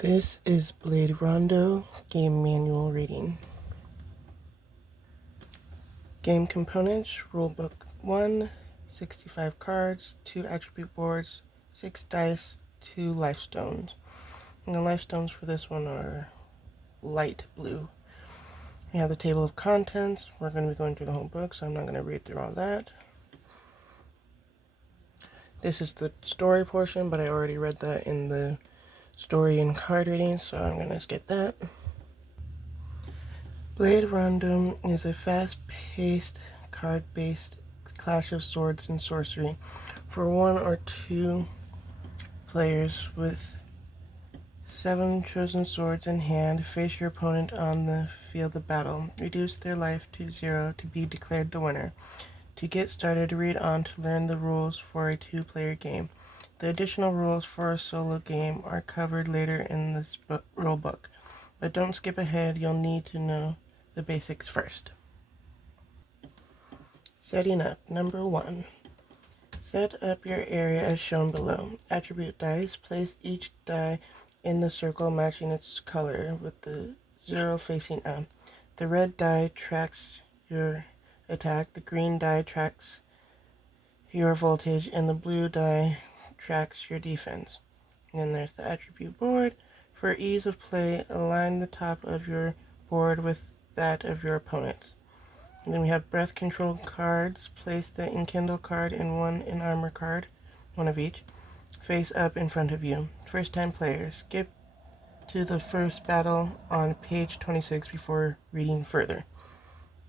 This is Blade Rondo Game Manual Reading. Game components: Rulebook 1, 65 cards, 2 attribute boards, 6 dice, 2 life stones. And the life stones for this one are light blue. We have the table of contents. We're going to be going through the whole book, so I'm not going to read through all that. This is the story portion, but I already read that in the story and card reading, so I'm going to skip that. Blade Rondo is a fast-paced, card-based clash of swords and sorcery for 1 or 2 players with 7 chosen swords in hand. Face your opponent on the field of battle. Reduce their life to 0 to be declared the winner. To get started, read on to learn the rules for a 2-player game. The additional rules for a solo game are covered later in this rule book, but don't skip ahead. You'll need to know the basics first. Setting up. Number 1. Set up your area as shown below. Attribute dice. Place each die in the circle matching its color with the 0 facing up. The red die tracks your attack, the green die tracks your voltage, and the blue die tracks your defense. And then there's the attribute board. For ease of play, align the top of your board with that of your opponent's. And then we have breath control cards. Place the enkindle card and one in armor card, one of each, face up in front of you. First time players, skip to the first battle on page 26 before reading further.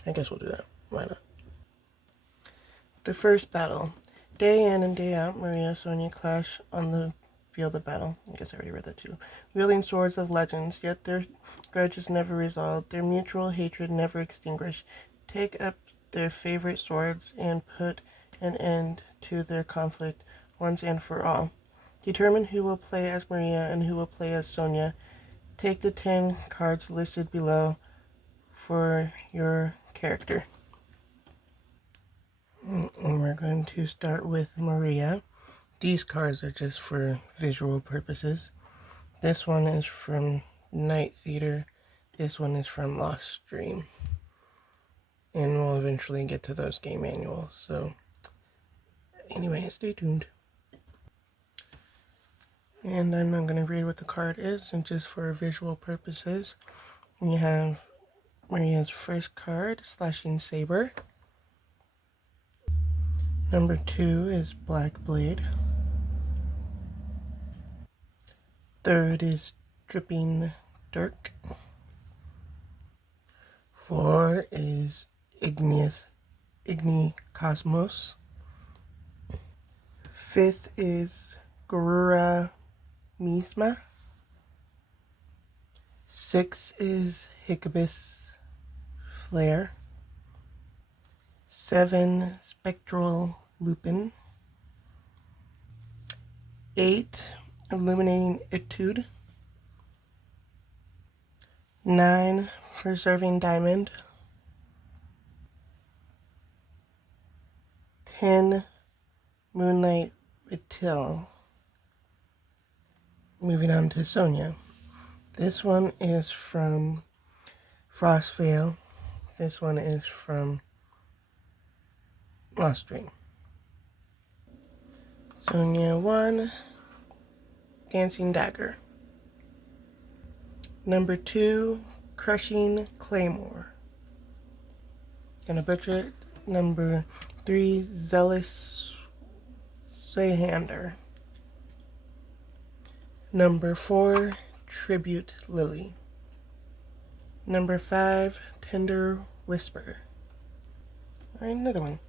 I guess we'll do that. Why not? The first battle. Day in and day out, Maria and Sonya clash on the field of battle. I guess I already read that too. Wielding swords of legends, yet their grudge is never resolved, their mutual hatred never extinguished. Take up their favorite swords and put an end to their conflict once and for all. Determine who will play as Maria and who will play as Sonya. Take the 10 cards listed below for your character. And we're going to start with Maria. These cards are just for visual purposes. This one is from Night Theater. This one is from Lost Dream. And we'll eventually get to those game manuals. So, anyway, stay tuned. And I'm not going to read what the card is, and just for visual purposes, we have Maria's first card, Slashing Saber. Number 2 is Black Blade. Third is Dripping Dirk. 4 is Igni Cosmos. 5th is Garura Misma. 6 is Hiccubus Flare. 7, Spectral Lupin. 8, Illuminating Etude. 9, Preserving Diamond. 10, Moonlight Retil. Moving on to Sonya. This one is from Frostvale. This one is from Lost Dream. Sonya 1, Dancing Dagger. Number 2, Crushing Claymore. Gonna butcher it. Number 3, Zealous Swayhander. Number 4, Tribute Lily. Number 5, Tender Whisper. Alright, another one.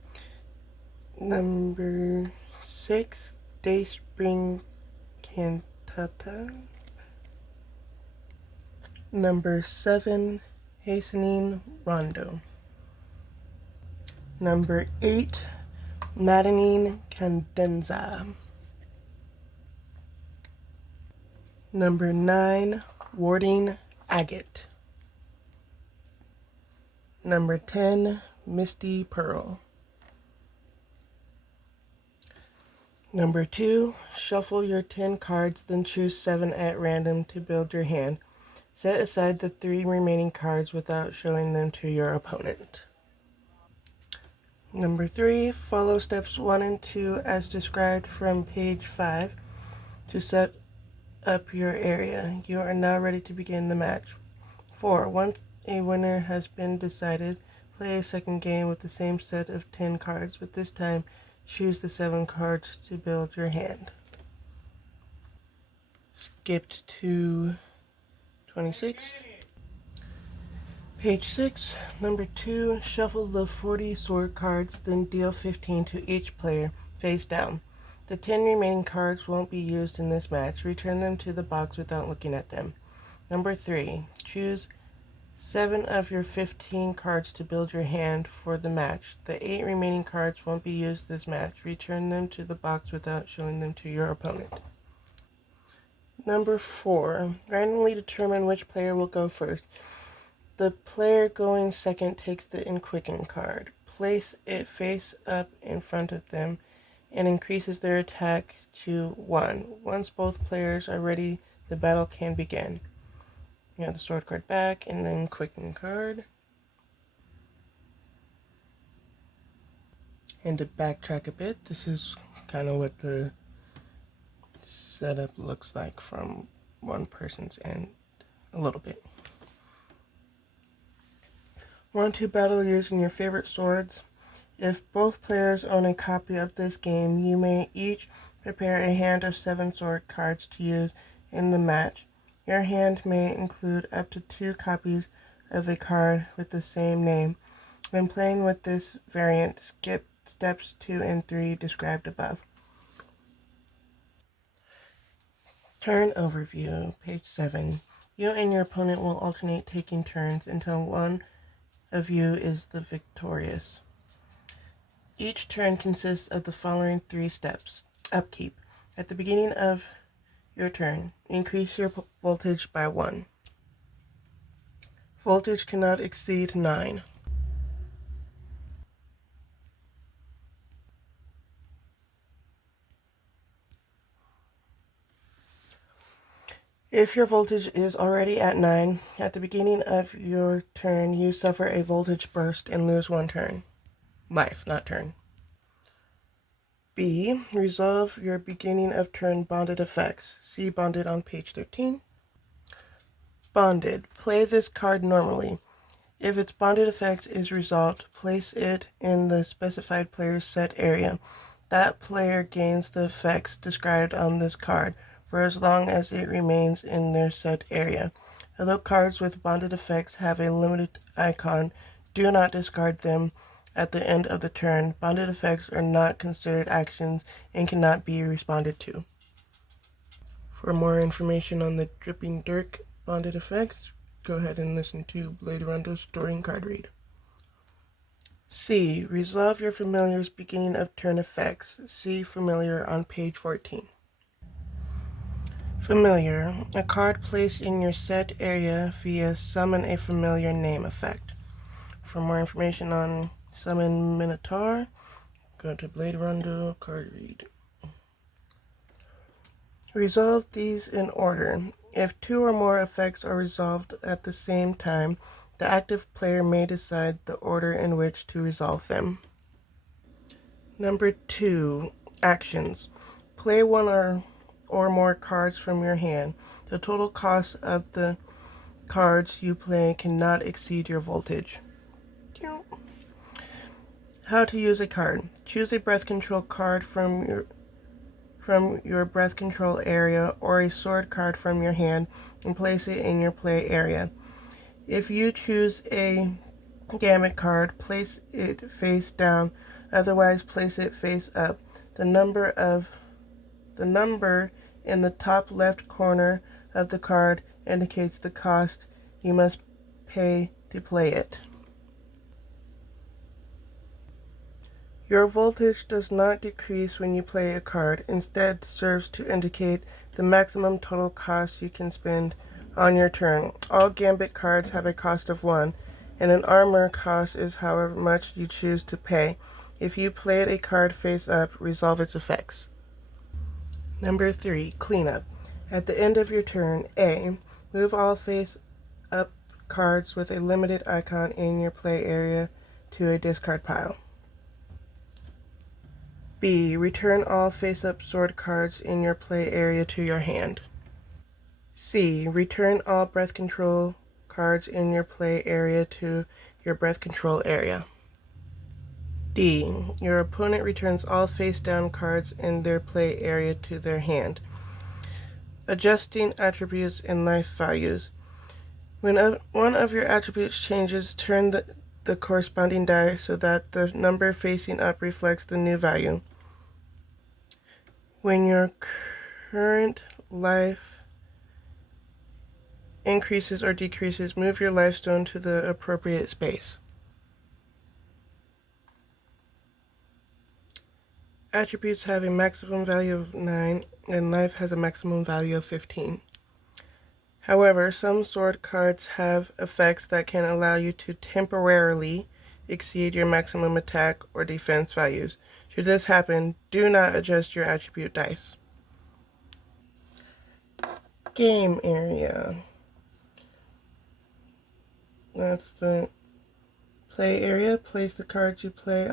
Number 6, Dayspring Cantata. Number 7, Hastening Rondo. Number 8, Maddening Cadenza. Number 9, Warding Agate. Number 10, Misty Pearl. Number 2, shuffle your 10 cards, then choose 7 at random to build your hand. Set aside the 3 remaining cards without showing them to your opponent. Number 3, follow steps 1 and 2 as described from page 5 to set up your area. You are now ready to begin the match. 4, once a winner has been decided, play a second game with the same set of 10 cards, but this time choose the 7 cards to build your hand. Skipped to 26. Page 6, number 2, shuffle the 40 sword cards, then deal 15 to each player, face down. The 10 remaining cards won't be used in this match. Return them to the box without looking at them. Number 3, choose 7 of your 15 cards to build your hand for the match. The 8 remaining cards won't be used this match. Return them to the box without showing them to your opponent. Number 4, randomly determine which player will go first. The player going second takes the Enquicken card. Place it face up in front of them and increases their attack to 1. Once both players are ready, the battle can begin. You have the sword card back and then Quicken card. And to backtrack a bit, this is kind of what the setup looks like from one person's end a little bit. Want to battle using your favorite swords? If both players own a copy of this game, you may each prepare a hand of 7 sword cards to use in the match. Your hand may include up to 2 copies of a card with the same name. When playing with this variant, skip steps 2 and 3 described above. Turn overview, page 7. You and your opponent will alternate taking turns until one of you is the victorious. Each turn consists of the following 3 steps. Upkeep. At the beginning of your turn, increase your voltage by 1. Voltage cannot exceed 9. If your voltage is already at 9, at the beginning of your turn, you suffer a voltage burst and lose 1 turn. Life, not turn. B. Resolve your beginning of turn bonded effects. See bonded on page 13. Bonded. Play this card normally. If its bonded effect is resolved, place it in the specified player's set area. That player gains the effects described on this card for as long as it remains in their set area. Although cards with bonded effects have a limited icon, do not discard them at the end of the turn. Bonded effects are not considered actions and cannot be responded to. For more information on the Dripping Dirk bonded effects, go ahead and listen to Blade Rondo's Storing Card Read. C. Resolve your familiar's beginning of turn effects. See Familiar on page 14. Familiar. A card placed in your set area via Summon a Familiar Name effect. For more information on Summon Minotaur, go to Blade Rondo Card Read. Resolve these in order. If 2 or more effects are resolved at the same time, the active player may decide the order in which to resolve them. Number 2. Actions. Play 1 or more cards from your hand. The total cost of the cards you play cannot exceed your voltage. How to use a card. Choose a breath control card from your breath control area or a sword card from your hand and place it in your play area. If you choose a Gambit card, place it face down, otherwise place it face up. The number in the top left corner of the card indicates the cost you must pay to play it. Your voltage does not decrease when you play a card, instead serves to indicate the maximum total cost you can spend on your turn. All Gambit cards have a cost of 1, and an armor cost is however much you choose to pay. If you played a card face up, resolve its effects. Number 3, cleanup. At the end of your turn, A, move all face-up cards with a limited icon in your play area to a discard pile. B, return all face-up sword cards in your play area to your hand. C, return all breath control cards in your play area to your breath control area. D, your opponent returns all face-down cards in their play area to their hand. Adjusting attributes and life values. When one of your attributes changes, turn the corresponding die so that the number facing up reflects the new value. When your current life increases or decreases, move your life stone to the appropriate space. Attributes have a maximum value of 9, and life has a maximum value of 15. However, some sword cards have effects that can allow you to temporarily exceed your maximum attack or defense values. Should this happen, do not adjust your attribute dice. Game area. That's the play area. Place the cards you play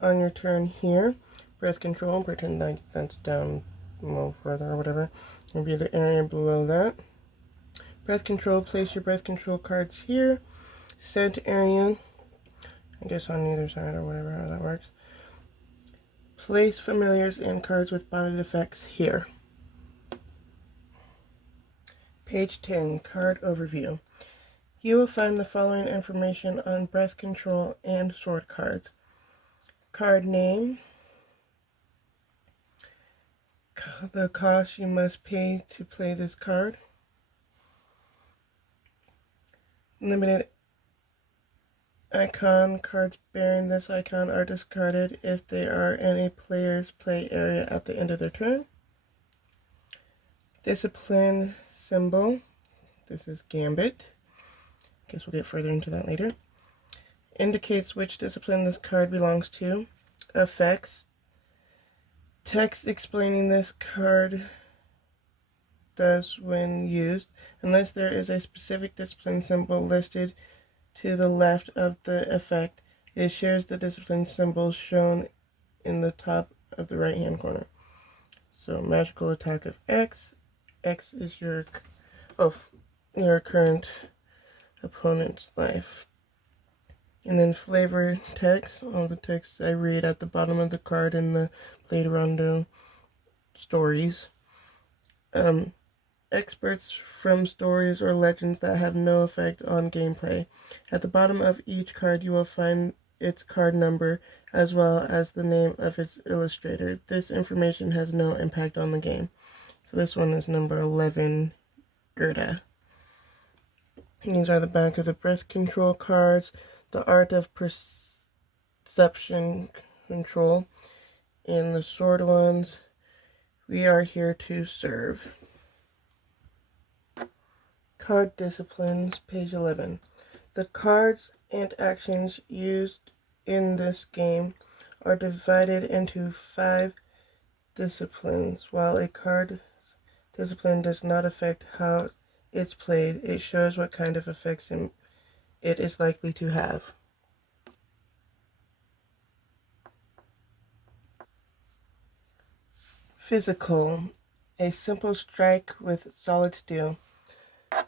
on your turn here. Breath control, pretend like that's down a little further or whatever. Maybe the area below that. Breath control, place your breath control cards here. Scent area, I guess on either side or whatever, how that works. Place familiars and cards with bonded effects here. Page 10, card overview. You will find the following information on breath control and sword cards. Card name, the cost you must pay to play this card, limited icon, cards bearing this icon are discarded if they are in a player's play area at the end of their turn. Discipline symbol, this is Gambit, guess we'll get further into that later. Indicates which discipline this card belongs to. Effects, text explaining this card does when used, unless there is a specific discipline symbol listed to the left of the effect. It shares the discipline symbol shown in the top of the right hand corner. So magical attack of X. X is your current opponent's life. And then flavor text, all the text I read at the bottom of the card in the Blade Rondo stories. Experts from stories or legends that have no effect on gameplay. At the bottom of each card you will find its card number as well as the name of its illustrator. This information has no impact on the game. So this one is number 11, Gerda. These are the back of the breath control cards. The art of perception control. And the sword ones, we are here to serve. Card disciplines, page 11. The cards and actions used in this game are divided into 5 disciplines. While a card discipline does not affect how it's played, it shows what kind of effects it is likely to have. Physical, a simple strike with solid steel.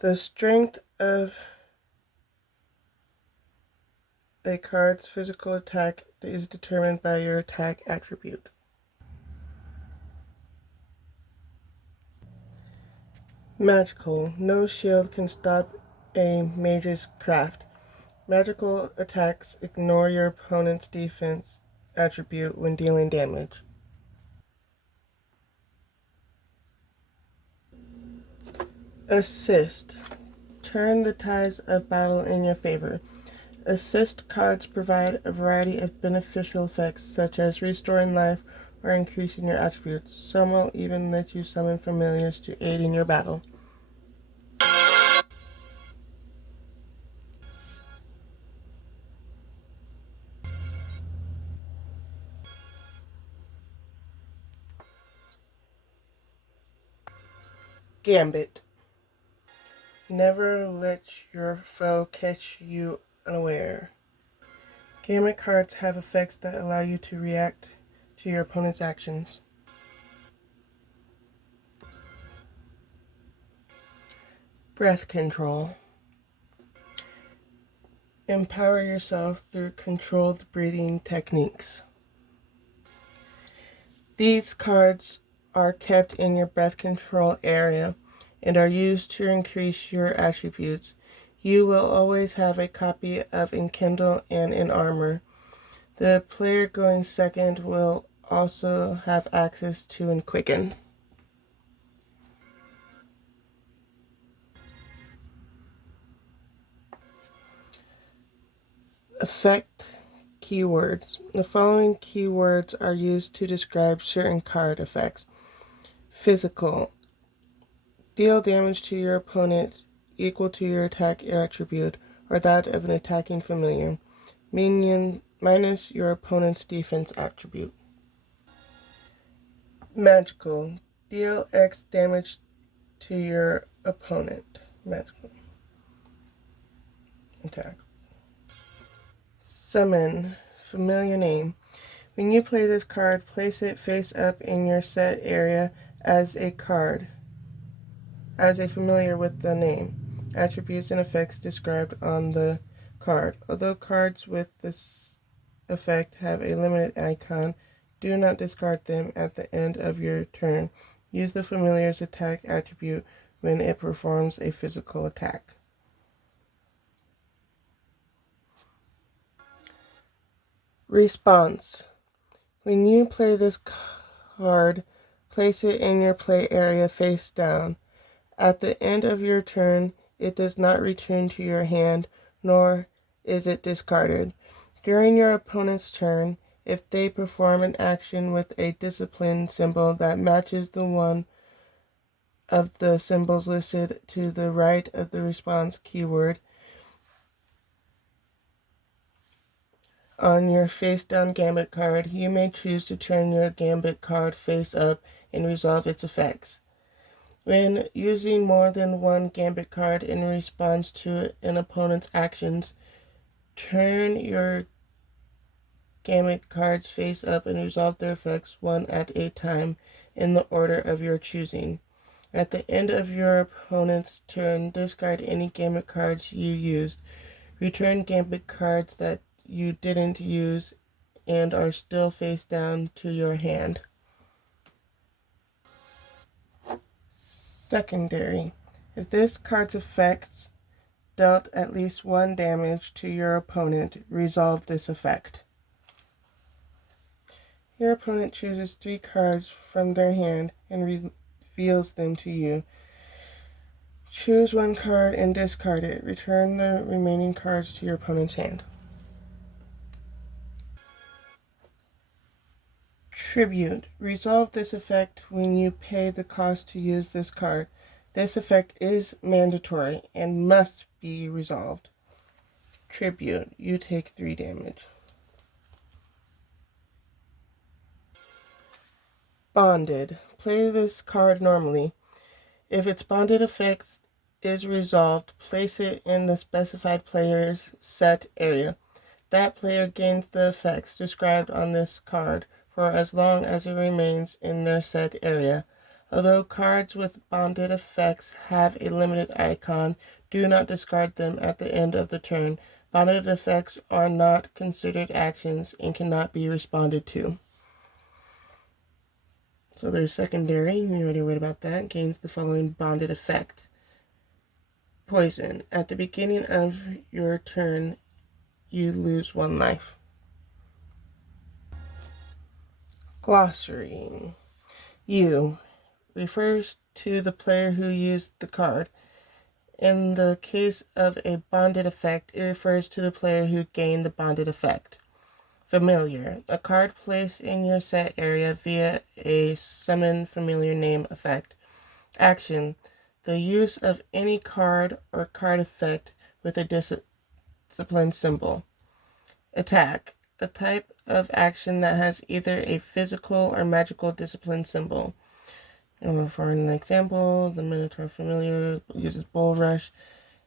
The strength of a card's physical attack is determined by your attack attribute. Magical, no shield can stop a mage's craft. Magical attacks ignore your opponent's defense attribute when dealing damage. Assist. Turn the tides of battle in your favor. Assist cards provide a variety of beneficial effects, such as restoring life or increasing your attributes. Some will even let you summon familiars to aid in your battle. Gambit. Never let your foe catch you unaware. Gambit cards have effects that allow you to react to your opponent's actions. Breath control. Empower yourself through controlled breathing techniques. These cards are kept in your breath control area and are used to increase your attributes. You will always have a copy of Enkindle and in armor. The player going second will also have access to Enquicken. Effect keywords. The following keywords are used to describe certain card effects. Physical. Deal damage to your opponent equal to your attack attribute or that of an attacking familiar. Minion minus your opponent's defense attribute. Magical. Deal X damage to your opponent. Magical. Attack. Summon. Familiar name. When you play this card, place it face up in your set area as a card, as a familiar with the name, attributes, and effects described on the card. Although cards with this effect have a limited icon, do not discard them at the end of your turn. Use the familiar's attack attribute when it performs a physical attack. Response. When you play this card, place it in your play area face down. At the end of your turn, it does not return to your hand, nor is it discarded. During your opponent's turn, if they perform an action with a discipline symbol that matches the one of the symbols listed to the right of the response keyword on your face-down Gambit card, you may choose to turn your Gambit card face up and resolve its effects. When using more than one Gambit card in response to an opponent's actions, turn your Gambit cards face up and resolve their effects one at a time in the order of your choosing. At the end of your opponent's turn, discard any Gambit cards you used. Return Gambit cards that you didn't use and are still face down to your hand. Secondary. If this card's effects dealt at least one damage to your opponent, resolve this effect. Your opponent chooses 3 cards from their hand and reveals them to you. Choose one card and discard it. Return the remaining cards to your opponent's hand. Tribute. Resolve this effect when you pay the cost to use this card. This effect is mandatory and must be resolved. Tribute. You take 3 damage. Bonded. Play this card normally. If its bonded effect is resolved, place it in the specified player's set area. That player gains the effects described on this card for as long as it remains in their set area. Although cards with bonded effects have a limited icon, do not discard them at the end of the turn. Bonded effects are not considered actions and cannot be responded to. So there's secondary, we already read about that, gains the following bonded effect. Poison. At the beginning of your turn, you lose 1 life. Glossary. You refers to the player who used the card. In the case of a bonded effect, it refers to the player who gained the bonded effect. Familiar. A card placed in your set area via a summon familiar name effect. Action. The use of any card or card effect with a discipline symbol. Attack. A type of action that has either a physical or magical discipline symbol. For an example, the Minotaur Familiar uses Bull Rush,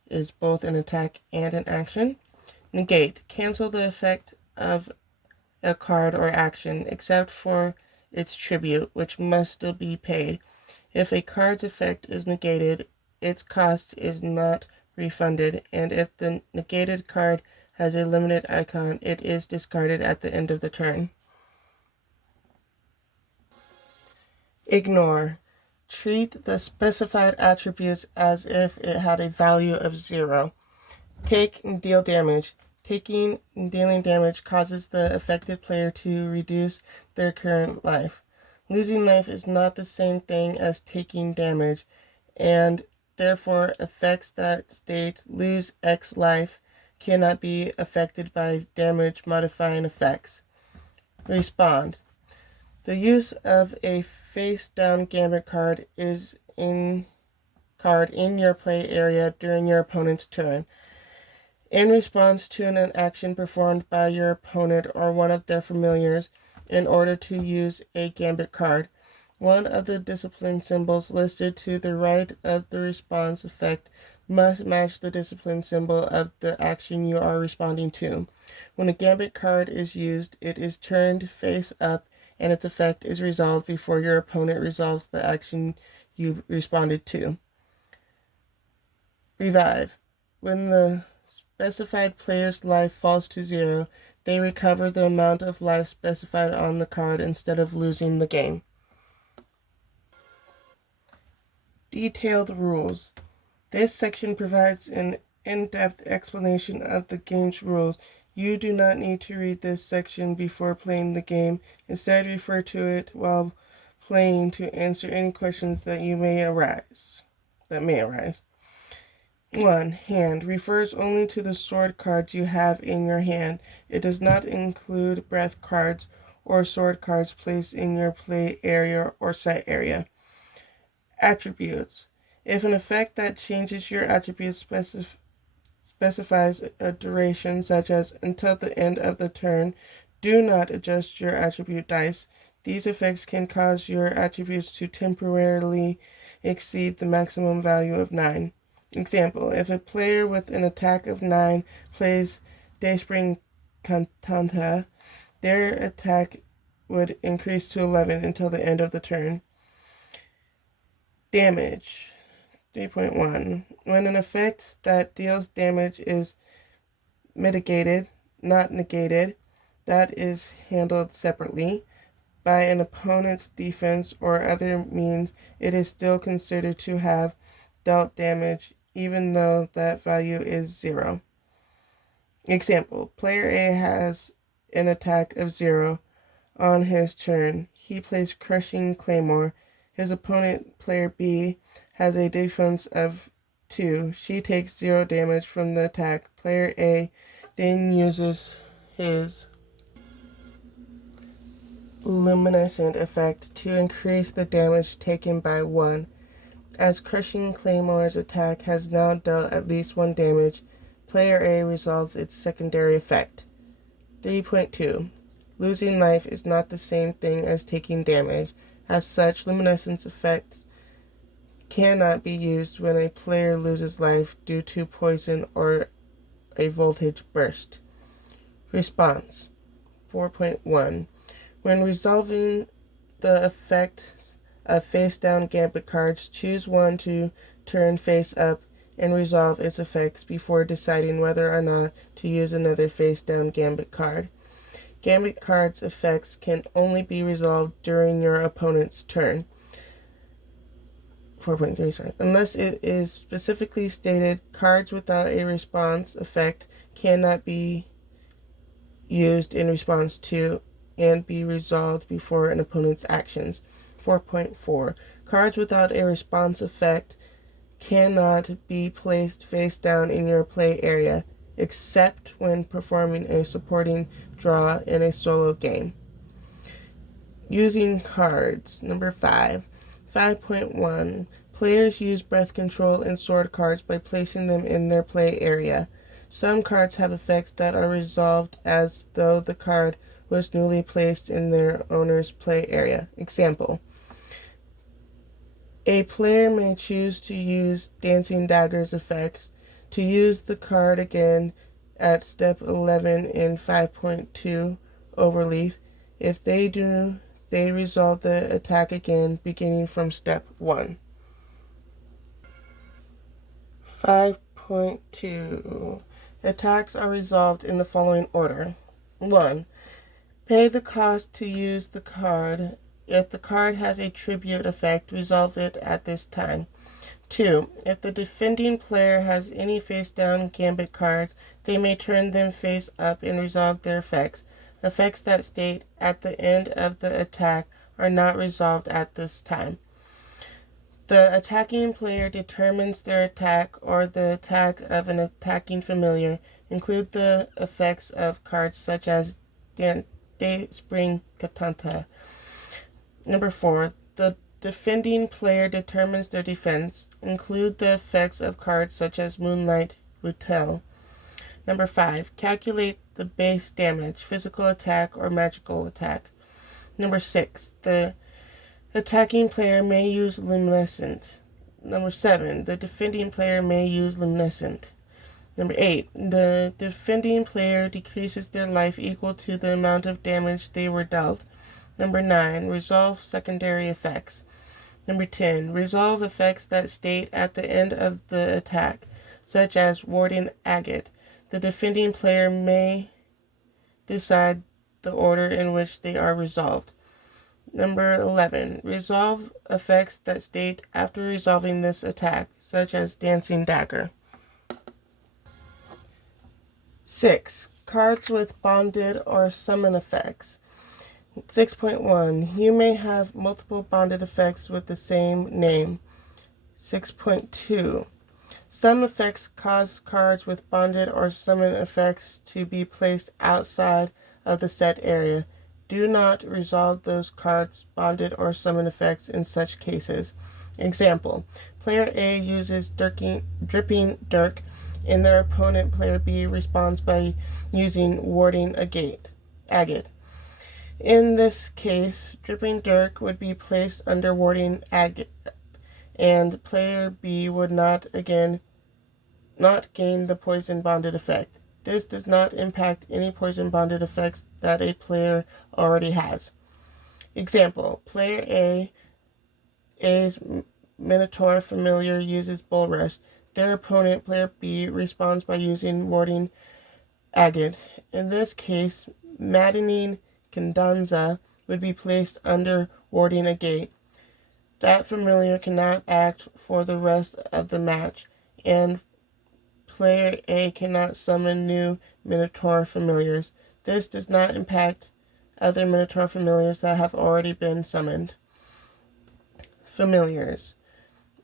is both an attack and an action. Negate. Cancel the effect of a card or action, except for its tribute, which must still be paid. If a card's effect is negated, its cost is not refunded, and if the negated card has a limited icon, it is discarded at the end of the turn. Ignore. Treat the specified attributes as if it had a value of 0. Take and deal damage. Taking and dealing damage causes the affected player to reduce their current life. Losing life is not the same thing as taking damage, and therefore effects that state lose X life cannot be affected by damage modifying effects. Respond. The use of a face-down gambit card is in your play area during your opponent's turn. In response to an action performed by your opponent or one of their familiars, in order to use a gambit card, one of the discipline symbols listed to the right of the response effect must match the discipline symbol of the action you are responding to. When a gambit card is used, it is turned face up and its effect is resolved before your opponent resolves the action you responded to. Revive. When the specified player's life falls to 0, they recover the amount of life specified on the card instead of losing the game. Detailed rules. This section provides an in-depth explanation of the game's rules. You do not need to read this section before playing the game. Instead, refer to it while playing to answer any questions that may arise. 1. Hand refers only to the sword cards you have in your hand. It does not include breath cards or sword cards placed in your play area or sight area. Attributes. If an effect that changes your attributes specifies a duration, such as until the end of the turn, do not adjust your attribute dice. These effects can cause your attributes to temporarily exceed the maximum value of 9. Example, if a player with an attack of 9 plays Dayspring Cantata, their attack would increase to 11 until the end of the turn. Damage. 3.1. When an effect that deals damage is mitigated, not negated, that is handled separately by an opponent's defense or other means, it is still considered to have dealt damage even though that value is 0. Example, player A has an attack of 0 on his turn. He plays Crushing Claymore. His opponent, player B, has a defense of 2. She takes 0 damage from the attack. Player A then uses his luminescent effect to increase the damage taken by 1. As Crushing Claymore's attack has now dealt at least 1 damage, player A resolves its secondary effect. 3.2. Losing life is not the same thing as taking damage. As such, luminescence effects cannot be used when a player loses life due to poison or a voltage burst. Response. 4.1. When resolving the effects of face-down gambit cards, choose one to turn face up and resolve its effects before deciding whether or not to use another face-down gambit card. Gambit cards' effects can only be resolved during your opponent's turn. 4.3, unless it is specifically stated, cards without a response effect cannot be used in response to and be resolved before an opponent's actions. 4.4. Cards without a response effect cannot be placed face down in your play area, except when performing a supporting draw in a solo game. Using cards. Number 5. 5.1. Players use breath control and sword cards by placing them in their play area. Some cards have effects that are resolved as though the card was newly placed in their owner's play area. Example. A player may choose to use Dancing Dagger's effects to use the card again at step 11 in 5.2 overleaf. If they do, they resolve the attack again beginning from step 1. 5.2. Attacks are resolved in the following order. 1. Pay the cost to use the card. If the card has a tribute effect, resolve it at this time. 2. If the defending player has any face-down gambit cards, they may turn them face up and resolve their effects. Effects that state at the end of the attack are not resolved at this time. The attacking player determines their attack or the attack of an attacking familiar. Include the effects of cards such as Day Spring Katanta. Number 4. The defending player determines their defense. Include the effects of cards such as Moonlight Rutel. Number 5. Calculate the base damage, physical attack or magical attack. Number 6. The attacking player may use Luminescent. Number 7. The defending player may use Luminescent. Number 8. The defending player decreases their life equal to the amount of damage they were dealt. Number 9. Resolve secondary effects. Number 10. Resolve effects that state at the end of the attack, such as warding agate. The defending player may decide the order in which they are resolved. Number 11. Resolve effects that state after resolving this attack, such as Dancing Dagger. 6. Cards with bonded or summon effects. 6.1. You may have multiple bonded effects with the same name. 6.2. Some effects cause cards with bonded or summon effects to be placed outside of the set area. Do not resolve those cards' bonded or summon effects in such cases. Example: Player A uses Dripping Dirk, and their opponent, Player B, responds by using Warding Agate. In this case, Dripping Dirk would be placed under Warding Agate, and Player B would not gain the poison bonded effect. This does not impact any poison bonded effects that a player already has. Example: Player A's Minotaur familiar uses Bull Rush. Their opponent, Player B, responds by using Warding Agate. In this case, Maddening Condanza would be placed under Warding Agate. That familiar cannot act for the rest of the match, and Player A cannot summon new Minotaur familiars. This does not impact other Minotaur familiars that have already been summoned. Familiars.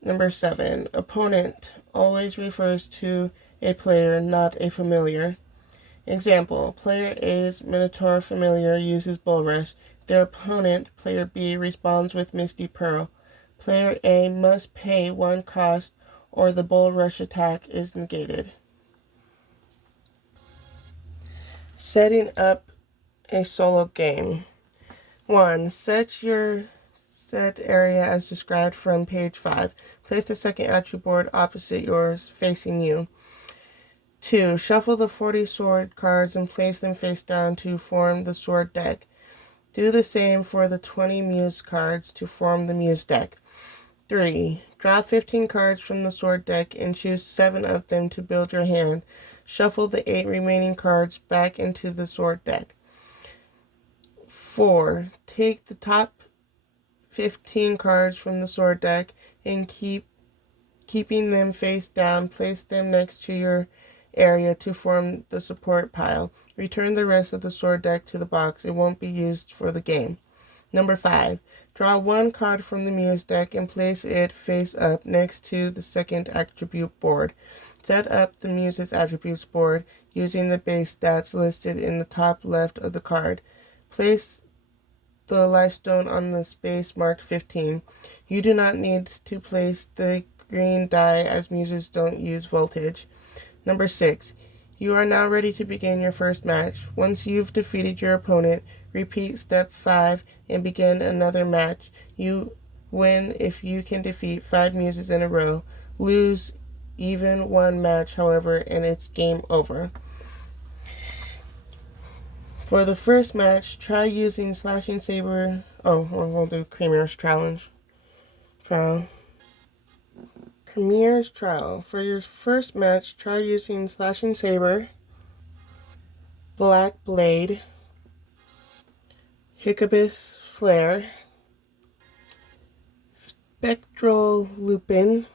Number 7. Opponent always refers to a player, not a familiar. Example: Player A's Minotaur familiar uses Bull Rush. Their opponent, Player B, responds with Misty Pearl. Player A must pay 1 cost or the Bull Rush attack is negated. Setting up a solo game. 1. Set your set area as described from page 5. Place the second attribute board opposite yours, facing you. 2. Shuffle the 40 sword cards and place them face down to form the sword deck. Do the same for the 20 muse cards to form the muse deck. 3. Draw 15 cards from the sword deck and choose 7 of them to build your hand. Shuffle the 8 remaining cards back into the sword deck. 4. Take the top 15 cards from the sword deck and keeping them face down, place them next to your area to form the support pile. Return the rest of the sword deck to the box. It won't be used for the game. Number 5. Draw 1 card from the muse deck and place it face up next to the second attribute board. Set up the muse's attributes board using the base stats listed in the top left of the card. Place the lifestone on the space marked 15. You do not need to place the green die as muses don't use voltage. Number 6. You are now ready to begin your first match. Once you've defeated your opponent, repeat step 5 and begin another match. You Win if you can defeat 5 muses in a row. Lose even one match, however, and it's game over. For the first match, try using Slashing Saber. Oh, we'll do Cremier's Trial. Cremier's Trial. For your first match, try using Slashing Saber, Black Blade, Hiccubus Flare, Spectral Lupin,